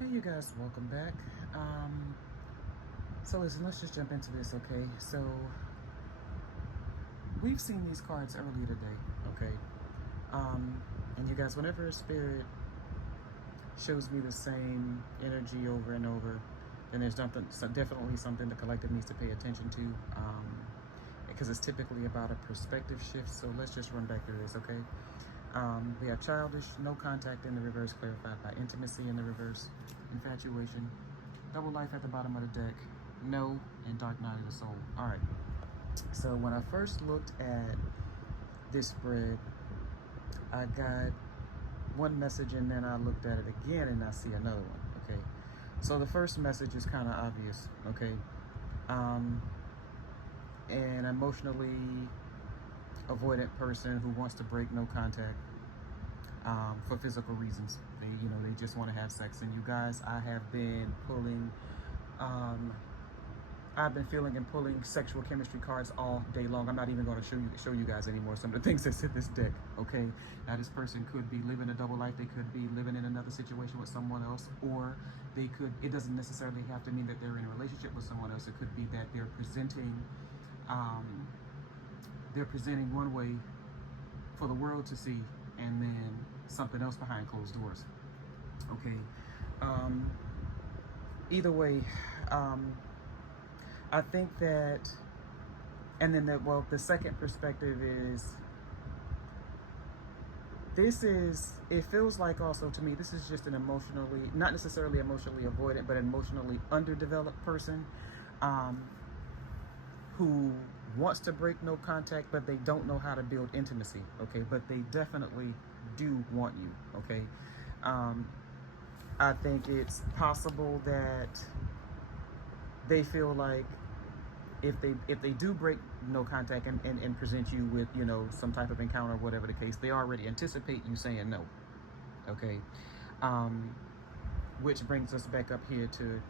Hey you guys, welcome back. So listen, let's just jump into this, okay? So we've seen these cards earlier today, okay? And you guys, whenever a spirit shows me the same energy over and over, then there's definitely something the collective needs to pay attention to, because it's typically about a perspective shift. So let's just run back through this, okay? We have childish, no contact in the reverse, clarified by intimacy in the reverse, infatuation, double life at the bottom of the deck, no, and dark night of the soul. All right. So when I first looked at this spread, I got one message and then I looked at it again and I see another one. Okay. So the first message is kind of obvious. Okay. An emotionally avoidant person who wants to break no contact for physical reasons. They just want to have sex. And you guys, I have been pulling, I've been feeling and pulling sexual chemistry cards all day long. I'm not even going to show you guys anymore some of the things that's in this deck. Okay, now this person could be living a double life. They could be living in another situation with someone else, or they could. It doesn't necessarily have to mean that they're in a relationship with someone else. It could be that they're presenting one way for the world to see, and then something else behind closed doors. Okay. Either way, I think that, and then the second perspective is, it feels like also to me, this is just an emotionally, not necessarily emotionally avoidant, but emotionally underdeveloped person who wants to break no contact, but they don't know how to build intimacy, okay? But they definitely do want you, okay? I think it's possible that they feel like if they do break no contact and present you with, some type of encounter, whatever the case, they already anticipate you saying no, okay? Which brings us back up here to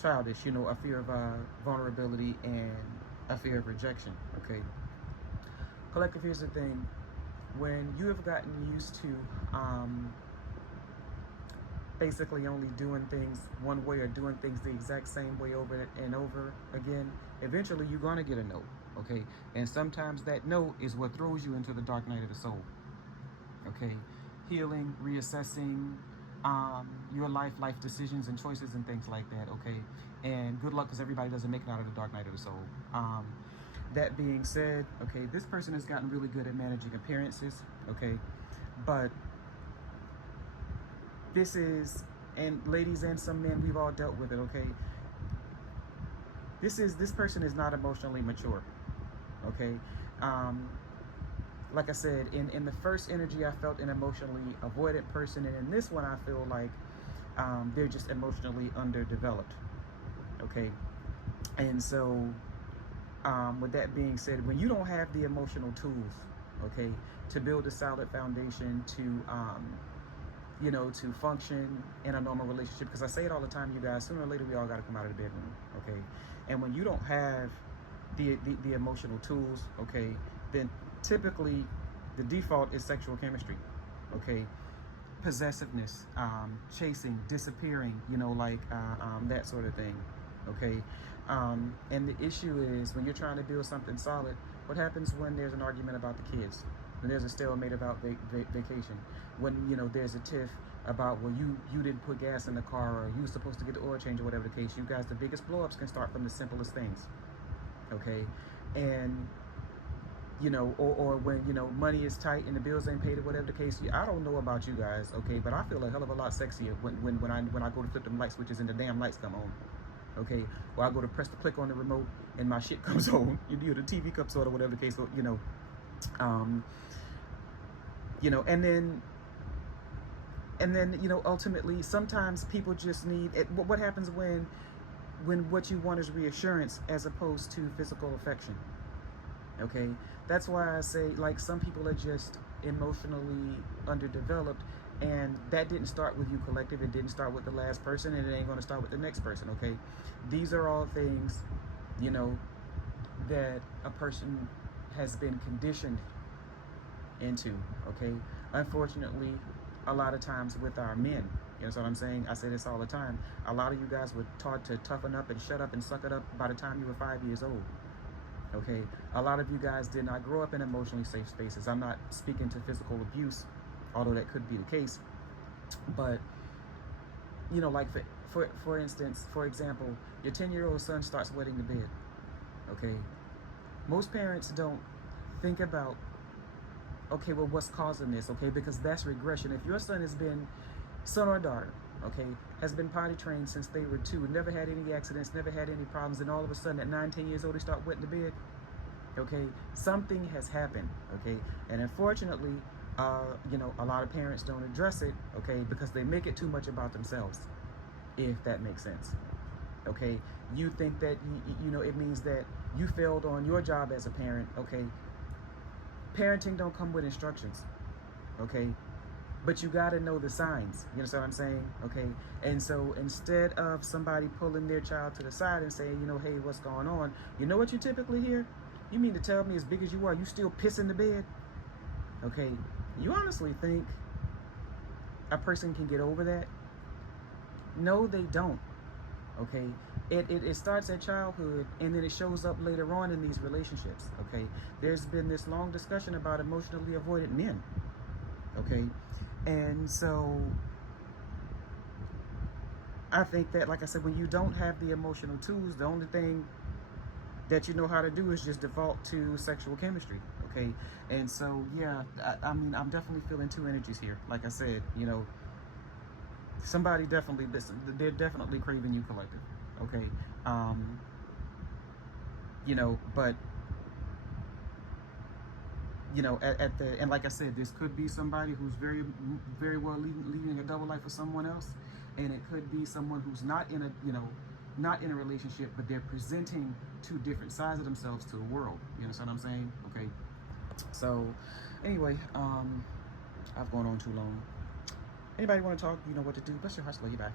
childish, a fear of vulnerability and a fear of rejection, okay? Collective, here's the thing. When you have gotten used to basically only doing things one way or doing things the exact same way over and over again, eventually you're going to get a no, okay? And sometimes that no is what throws you into the dark night of the soul, okay? Healing, reassessing your life decisions and choices and things like that, okay? And good luck, because everybody doesn't make it out of the dark night of the soul. That being said, okay, this person has gotten really good at managing appearances, okay? But this is, and ladies and some men, we've all dealt with it, okay? This person is not emotionally mature, okay? Like I said, in the first energy, I felt an emotionally avoidant person, and in this one, I feel like they're just emotionally underdeveloped, okay? And so, with that being said, when you don't have the emotional tools, okay, to build a solid foundation to function in a normal relationship, because I say it all the time, you guys, sooner or later we all got to come out of the bedroom, okay? And when you don't have the emotional tools, okay, then typically the default is sexual chemistry, okay? Possessiveness, chasing, disappearing, that sort of thing, okay? And the issue is, when you're trying to build something solid, what happens when there's an argument about the kids? When there's a stalemate about vacation? When, there's a tiff about, well, you didn't put gas in the car, or you were supposed to get the oil change, or whatever the case. You guys, the biggest blow-ups can start from the simplest things, okay? And or when, money is tight and the bills ain't paid, or whatever the case. I don't know about you guys, okay, but I feel a hell of a lot sexier when I go to flip them light switches and the damn lights come on, okay? Or I go to press the click on the remote and my shit comes on, the TV comes on, or whatever the case, and then ultimately, sometimes people just need it. What happens when what you want is reassurance as opposed to physical affection? Okay, that's why I say, like, some people are just emotionally underdeveloped, and that didn't start with you, collective. It didn't start with the last person, and it ain't going to start with the next person, okay? These are all things, that a person has been conditioned into, okay? Unfortunately, a lot of times with our men, You know what I'm saying? I say this all the time. A lot of you guys were taught to toughen up and shut up and suck it up by the time you were 5 years old. Okay, a lot of you guys did not grow up in emotionally safe spaces. I'm not speaking to physical abuse, although that could be the case. But you know, like for instance, for example, your 10-year-old son starts wetting the bed. Okay, most parents don't think about, okay, well, what's causing this? Okay, because that's regression. If your son or daughter, okay, has been potty trained since they were 2, never had any accidents, never had any problems, and all of a sudden at 9, 10 years old they start wetting the bed, okay, something has happened, okay, and unfortunately, you know, a lot of parents don't address it, okay, because they make it too much about themselves, if that makes sense. Okay, you think that you know, it means that you failed on your job as a parent. Okay, parenting don't come with instructions, okay, but you got to know the signs. You know what I'm saying? Okay, and so instead of somebody pulling their child to the side and saying, you know, hey, what's going on, you know what you typically hear? You mean to tell me, as big as you are, you still piss in the bed? Okay, you honestly think a person can get over that? No, they don't. Okay, it starts at childhood, and then it shows up later on in these relationships. Okay, there's been this long discussion about emotionally avoidant men. Okay, and so I think that, like I said, when you don't have the emotional tools, the only thing that you know how to do is just default to sexual chemistry. Okay, and so yeah, I mean, I'm definitely feeling two energies here. Like I said, you know, somebody definitely, they're definitely craving you collective. Okay, you know, but you know, at the, and like I said, this could be somebody who's very well leading a double life with someone else, and it could be someone who's not in a, you know, not in a relationship, but they're presenting two different sides of themselves to the world. You understand what I'm saying? Okay, so anyway, I've gone on too long. Anybody want to talk? You know what to do. Bless your hearts, love you back.